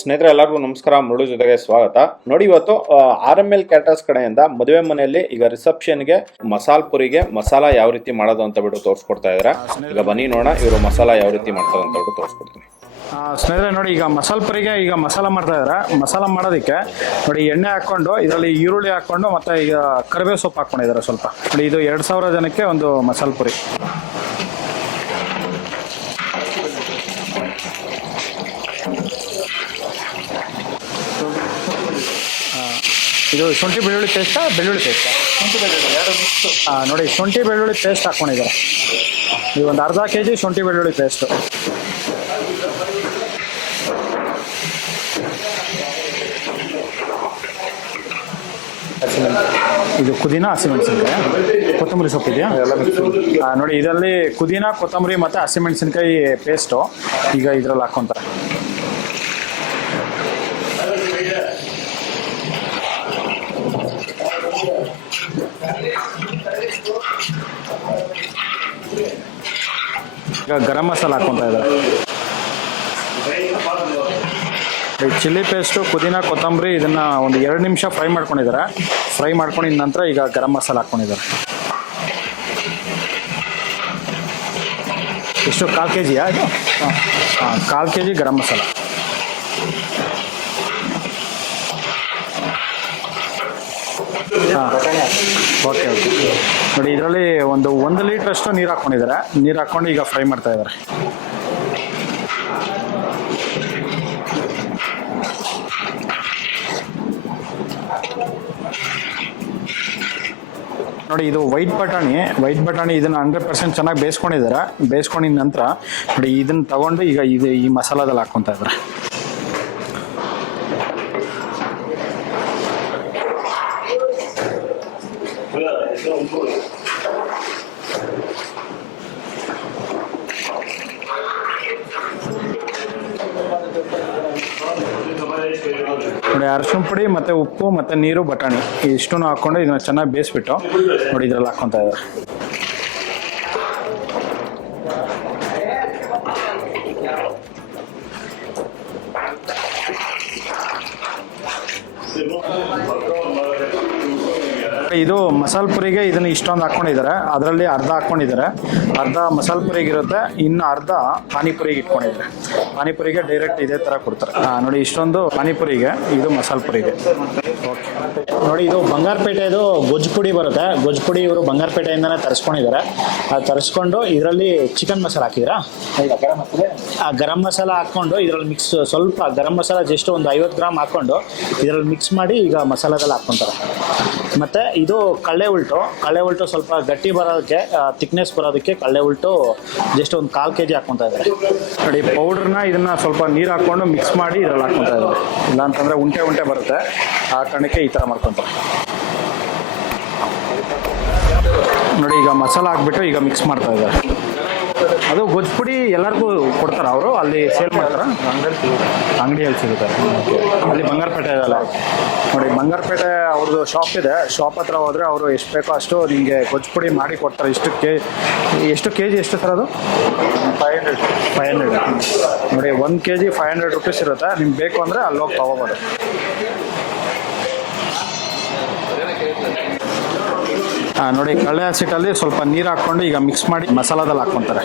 ಸ್ನೇಹಿತರೆ ಎಲ್ಲರಿಗೂ ನಮಸ್ಕಾರ. ಮುರುಳು ಜೊತೆಗೆ ಸ್ವಾಗತ. ನೋಡಿ, ಇವತ್ತು RML ಕ್ಯಾಟರ್ಸ್ ಕಡೆಯಿಂದ ಮದುವೆ ಮನೆಯಲ್ಲಿ ಈಗ ರಿಸೆಪ್ಷನ್ಗೆ ಮಸಾಲ ಪುರಿಗೆ ಮಸಾಲ ಯಾವ ರೀತಿ ಮಾಡೋದು ಅಂತ ಬಿಟ್ಟು ತೋರಿಸ್ಕೊಡ್ತಾ ಇದ್ದಾರೆ. ಈಗ ಬನ್ನಿ ನೋಡೋಣ ಇವರು ಮಸಾಲ ಯಾವ ರೀತಿ ಮಾಡ್ತಾರೆ ಅಂತ ಬಿಟ್ಟು ತೋರಿಸ್ಕೊಡ್ತೀನಿ. ಸ್ನೇಹಿತರೆ ನೋಡಿ, ಈಗ ಮಸಾಲ ಪುರಿಗೆ ಈಗ ಮಸಾಲ ಮಾಡ್ತಾ ಇದ್ದಾರೆ. ಮಸಾಲ ಮಾಡೋದಕ್ಕೆ ನೋಡಿ ಎಣ್ಣೆ ಹಾಕ್ಕೊಂಡು ಇದರಲ್ಲಿ ಈರುಳ್ಳಿ ಹಾಕ್ಕೊಂಡು ಮತ್ತೆ ಈಗ ಕರಿಬೇವು ಸೊಪ್ಪು ಹಾಕ್ಕೊಂಡಿದ್ದಾರೆ ಸ್ವಲ್ಪ. ನೋಡಿ ಇದು 2000 ಜನಕ್ಕೆ ಒಂದು ಮಸಾಲ ಪುರಿ. ಇದು ಶುಂಠಿ ಬೆಳ್ಳುಳ್ಳಿ ಪೇಸ್ಟಾ ಬೆಳ್ಳುಳ್ಳಿ ಪೇಸ್ಟಾ? ನೋಡಿ ಶುಂಠಿ ಬೆಳ್ಳುಳ್ಳಿ ಪೇಸ್ಟ್ ಹಾಕ್ಕೊಂಡಿದ್ದಾರೆ. ಈಗ ಒಂದು ಅರ್ಧ kg ಶುಂಠಿ ಬೆಳ್ಳುಳ್ಳಿ ಪೇಸ್ಟು. ಇದು ಪುದೀನ, ಹಸಿಮೆಣಸಿನ್ಕಾಯಿ, ಕೊತ್ತಂಬರಿ ಸೊಪ್ಪು ಇದೆಯಾ? ನೋಡಿ ಇದರಲ್ಲಿ ಪುದೀನ, ಕೊತ್ತಂಬರಿ ಮತ್ತು ಹಸಿಮೆಣಸಿನ್ಕಾಯಿ ಪೇಸ್ಟು ಈಗ ಇದರಲ್ಲಿ ಹಾಕ್ಕೊಂತಾರೆ. ಈಗ ಗರಂ ಮಸಾಲ ಹಾಕ್ಕೊತಾ ಇದ್ದಾರೆ. ಚಿಲ್ಲಿ ಪೇಸ್ಟು, ಪುದೀನ, ಕೊತ್ತಂಬರಿ ಇದನ್ನು ಒಂದು 2 ನಿಮಿಷ ಫ್ರೈ ಮಾಡ್ಕೊಂಡಿದ್ದಾರೆ. ಫ್ರೈ ಮಾಡ್ಕೊಂಡಿದ ನಂತರ ಈಗ ಗರಂ ಮಸಾಲ ಹಾಕ್ಕೊಂಡಿದ್ದಾರೆ. ಎಷ್ಟು 1/4 kg ಇದು? 1/4 kg ಗರಂ ಮಸಾಲ. ಓಕೆ ನೋಡಿ ಇದರಲ್ಲಿ ಒಂದು 1 ಲೀಟ್ರಷ್ಟು ನೀರು ಹಾಕ್ಕೊಂಡಿದ್ದಾರೆ. ನೀರು ಹಾಕ್ಕೊಂಡು ಈಗ ಫ್ರೈ ಮಾಡ್ತಾ ಇದ್ದಾರೆ. ನೋಡಿ ಇದು ವೈಟ್ ಬಟಾಣಿ ಇದನ್ನು 100% ಚೆನ್ನಾಗಿ ಬೇಯಿಸ್ಕೊಂಡಿದ್ದಾರೆ. ಬೇಯಿಸ್ಕೊಂಡಿದ ನಂತರ ನೋಡಿ ಇದನ್ನು ತಗೊಂಡು ಈಗ ಈ ಮಸಾಲದಲ್ಲಿ ಹಾಕ್ಕೊತಾ ಇದ್ದಾರೆ. ನೋಡಿ ಅರಶಿನ ಪುಡಿ ಮತ್ತು ಉಪ್ಪು ಮತ್ತು ನೀರು, ಬಟಾಣಿ ಇಷ್ಟನ್ನು ಹಾಕ್ಕೊಂಡು ಇದನ್ನು ಚೆನ್ನಾಗಿ ಬೇಯಿಸ್ಬಿಟ್ಟು ನೋಡಿ ಇದರಲ್ಲಿ ಹಾಕ್ಕೊತಾ ಇದ್ದಾರೆ. ಇದು ಮಸಾಲ ಪುರಿಗೆ ಇದನ್ನು ಇಷ್ಟೊಂದು ಹಾಕ್ಕೊಂಡಿದ್ದಾರೆ. ಅದರಲ್ಲಿ ಅರ್ಧ ಹಾಕ್ಕೊಂಡಿದ್ದಾರೆ, ಅರ್ಧ ಮಸಾಲ ಪುರಿಗೆ ಇರುತ್ತೆ, ಇನ್ನು ಅರ್ಧ ಪಾನಿಪುರಿಗೆ ಇಟ್ಕೊಂಡಿದ್ದಾರೆ. ಪಾನಿಪುರಿಗೆ ಡೈರೆಕ್ಟ್ ಇದೇ ಥರ ಕೊಡ್ತಾರೆ. ನೋಡಿ ಇಷ್ಟೊಂದು ಪಾನಿಪುರಿಗೆ, ಇದು ಮಸಾಲ ಪುರಿಗೆ. ಓಕೆ ನೋಡಿ ಇದು ಬಂಗಾರಪೇಟೆದು ಗೊಜ್ಜು ಪುಡಿ ಬರುತ್ತೆ. ಗೊಜ್ಜು ಪುಡಿ ಇವರು ಬಂಗಾರಪೇಟೆಯಿಂದನೇ ತರಿಸ್ಕೊಂಡಿದ್ದಾರೆ. ಅದು ತರಿಸ್ಕೊಂಡು ಇದರಲ್ಲಿ ಚಿಕನ್ ಮಸಾಲ ಹಾಕಿದ್ದೀರಾ? ಗರಂ ಮಸಾಲ ಹಾಕ್ಕೊಂಡು ಇದರಲ್ಲಿ ಮಿಕ್ಸ್, ಸ್ವಲ್ಪ ಗರಂ ಮಸಾಲ ಜಸ್ಟ್ ಒಂದು 50 ಗ್ರಾಮ್ ಹಾಕ್ಕೊಂಡು ಇದರಲ್ಲಿ ಮಿಕ್ಸ್ ಮಾಡಿ ಈಗ ಮಸಾಲದಲ್ಲಿ ಹಾಕ್ಕೊತಾರೆ. ಮತ್ತು ಇದು ಕಳ್ಳೆ ಉಲ್ಟು ಸ್ವಲ್ಪ ಗಟ್ಟಿ ಬರೋದಕ್ಕೆ, ಥಿಕ್ನೆಸ್ ಬರೋದಕ್ಕೆ ಕಳ್ಳೆ ಉಲ್ಟು ಜಸ್ಟ್ ಒಂದು 1/4 kg ಹಾಕ್ಕೊತಾ ಇದ್ದಾರೆ. ನೋಡಿ ಪೌಡ್ರನ್ನ ಇದನ್ನು ಸ್ವಲ್ಪ ನೀರು ಹಾಕ್ಕೊಂಡು ಮಿಕ್ಸ್ ಮಾಡಿ ಇದರಲ್ಲಿ ಹಾಕ್ಕೊತಾ ಇದ್ದಾರೆ. ಇಲ್ಲಾಂತಂದರೆ ಉಂಟೆ ಬರುತ್ತೆ, ಆ ಕಾರಣಕ್ಕೆ ಈ ಥರ ಮಾಡ್ಕೊತಾರೆ. ನೋಡಿ ಈಗ ಮಸಾಲ ಹಾಕ್ಬಿಟ್ಟು ಈಗ ಮಿಕ್ಸ್ ಮಾಡ್ತಾ ಇದ್ದಾರೆ. ಅದು ಗೊಜ್ಜು ಪುಡಿ ಎಲ್ಲರಿಗೂ ಕೊಡ್ತಾರೆ, ಅವರು ಅಲ್ಲಿ ಸೇಲ್ ಮಾಡ್ತಾರೆ, ಅಂಗಡಿಯಲ್ಲಿ ಸಿಗುತ್ತೆ. ಅಲ್ಲಿ ಬಂಗಾರಪೇಟೆ ಇದಲ್ಲ ನೋಡಿ, ಬಂಗಾರಪೇಟೆ ಅವ್ರದ್ದು ಶಾಪ್ ಇದೆ. ಶಾಪ್ ಹತ್ರ ಹೋದರೆ ಅವರು ಎಷ್ಟು ಬೇಕೋ ಅಷ್ಟು ನಿಮಗೆ ಗೊಜ್ಜು ಪುಡಿ ಮಾಡಿ ಕೊಡ್ತಾರೆ. ಎಷ್ಟು ಕೆ ಜಿ ಎಷ್ಟು ಸರ್ ಅದು? 500 ನೋಡಿ 1 kg 500 ರೂಪೀಸ್ ಇರುತ್ತೆ. ನಿಮ್ಗೆ ಬೇಕು ಅಂದರೆ ಅಲ್ಲಿ ಹೋಗಿ ತೊಗೋಬೋದು. ನೋಡಿ ಕಳ್ಳೆ ಹಸಿಟ್ಟಲ್ಲಿ ಸ್ವಲ್ಪ ನೀರು ಹಾಕ್ಕೊಂಡು ಈಗ ಮಿಕ್ಸ್ ಮಾಡಿ ಮಸಾಲದಲ್ಲಿ ಹಾಕ್ಕೊತಾರೆ.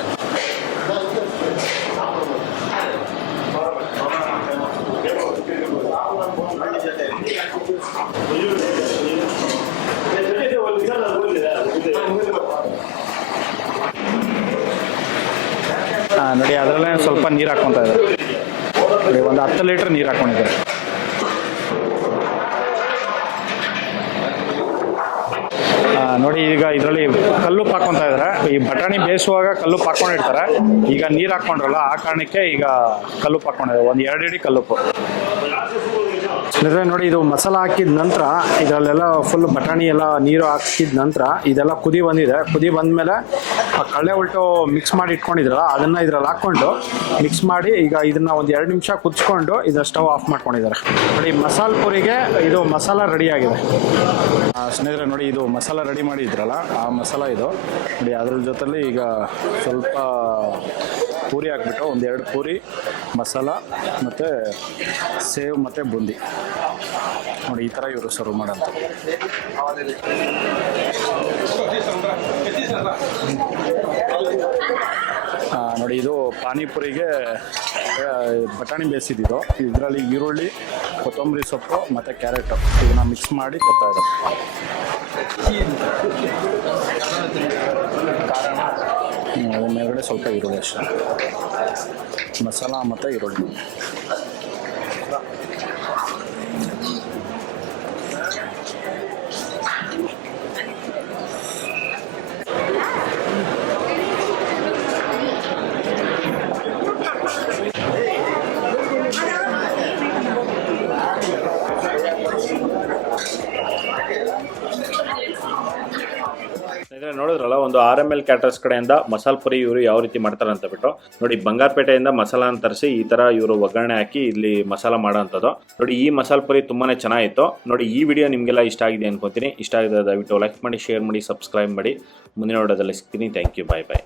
ನೋಡಿ ಅದರಲ್ಲೇ ಸ್ವಲ್ಪ ನೀರು ಹಾಕ್ಕೊತಾ ಇದ್ದಾರೆ. ನೋಡಿ ಒಂದು 10 ಲೀಟ್ರ್ ನೀರು ಹಾಕ್ಕೊಂಡಿದ್ದಾರೆ. ನೋಡಿ ಈಗ ಇದರಲ್ಲಿ ಕಲ್ಲುಪ್ಪು ಹಾಕ್ಕೊತಾ ಇದ್ದಾರೆ. ಈ ಬಟಾಣಿ ಬೇಯಿಸುವಾಗ ಕಲ್ಲುಪ್ಪು ಹಾಕ್ಕೊಂಡಿರ್ತಾರೆ. ಈಗ ನೀರು ಹಾಕ್ಕೊಂಡ್ರಲ್ಲ, ಆ ಕಾರಣಕ್ಕೆ ಈಗ ಕಲ್ಲುಪ್ಪು ಹಾಕ್ಕೊಂಡಿದ್ದಾರೆ. ಒಂದು 2 ಹಿಡಿ ಕಲ್ಲುಪ್ಪು. ನೋಡಿ ಇದು ಮಸಾಲ ಹಾಕಿದ ನಂತರ ಇದರಲ್ಲೆಲ್ಲ ಫುಲ್ ಬಟಾಣಿ ಎಲ್ಲ ನೀರು ಹಾಕಿದ ನಂತರ ಇದೆಲ್ಲ ಕುದಿ ಬಂದಿದೆ. ಕುದಿ ಬಂದಮೇಲೆ ಆ ಕಳ್ಳೆ ಉಲ್ಟು ಮಿಕ್ಸ್ ಮಾಡಿ ಇಟ್ಕೊಂಡಿದ್ರಲ್ಲ ಅದನ್ನು ಇದರಲ್ಲಿ ಹಾಕ್ಕೊಂಡು ಮಿಕ್ಸ್ ಮಾಡಿ ಈಗ ಇದನ್ನು ಒಂದು 2 ನಿಮಿಷ ಕುದಿಸ್ಕೊಂಡು ಇದನ್ನು ಸ್ಟವ್ ಆಫ್ ಮಾಡ್ಕೊಂಡಿದ್ದಾರೆ. ನೋಡಿ ಮಸಾಲ ಪುರಿಗೆ ಇದು ಮಸಾಲ ರೆಡಿಯಾಗಿದೆ. ಸ್ನೇಹಿತರೆ ನೋಡಿ ಇದು ಮಸಾಲ ರೆಡಿ ಮಾಡಿದ್ರಲ್ಲ, ಆ ಮಸಾಲ ಇದು ನೋಡಿ. ಅದ್ರ ಜೊತೆಲಿ ಈಗ ಸ್ವಲ್ಪ ಪೂರಿ ಹಾಕ್ಬಿಟ್ಟು ಒಂದೆರಡು ಪೂರಿ ಮಸಾಲ ಮತ್ತು ಸೇವ್ ಮತ್ತು ಬೂಂದಿ ನೋಡಿ ಈ ಥರ ಇವರು ಸರ್ವ್ ಮಾಡೋಂಥ. ನೋಡಿ ಇದು ಪಾನಿಪುರಿಗೆ ಬಟಾಣಿ ಬೇಯಿಸಿದ್ದು. ಇದರಲ್ಲಿ ಈರುಳ್ಳಿ, ಕೊತ್ತಂಬರಿ ಸೊಪ್ಪು ಮತ್ತು ಕ್ಯಾರೆಟು ಇದನ್ನ ಮಿಕ್ಸ್ ಮಾಡಿ ಕೊಡ್ತಾ ಇದ್ದಾರೆ. ಮೇಲ್ಗಡೆ ಸ್ವಲ್ಪ ಈರುಳ್ಳಿ ಅಷ್ಟೇ, ಮಸಾಲ ಮತ್ತು ಈರುಳ್ಳಿ. ನೋಡಿದ್ರಲ್ಲ, ಒಂದು RML ಕ್ಯಾಟರ್ಸ್ ಕಡೆಯಿಂದ ಮಸಾಲ ಪುರಿ ಇವರು ಯಾವ ರೀತಿ ಮಾಡ್ತಾರೆ ಅಂತ ಬಿಟ್ಟು ನೋಡಿ. ಬಂಗಾರಪೇಟೆಯಿಂದ ಮಸಾಲಾನ ತರಿಸಿ ಈ ತರ ಇವರು ಒಗ್ಗರಣೆ ಹಾಕಿ ಇಲ್ಲಿ ಮಸಾಲ ಮಾಡೋ ಅಂಥದ್ದು ನೋಡಿ. ಈ ಮಸಾಲ ಪುರಿ ತುಂಬಾನೇ ಚೆನ್ನಾಗಿತ್ತು ನೋಡಿ. ಈ ವಿಡಿಯೋ ನಿಮಗೆಲ್ಲ ಇಷ್ಟ ಆಗಿದೆ ಅನ್ಕೊಂತೀನಿ. ಇಷ್ಟ ಆಗಿದೆ ದಯವಿಟ್ಟು ಲೈಕ್ ಮಾಡಿ, ಶೇರ್ ಮಾಡಿ, ಸಬ್ಸ್ಕ್ರೈಬ್ ಮಾಡಿ. ಮುಂದಿನ ವಿಡಿಯೋದಲ್ಲಿ ಸಿಗ್ತೀನಿ. Thank you, bye bye.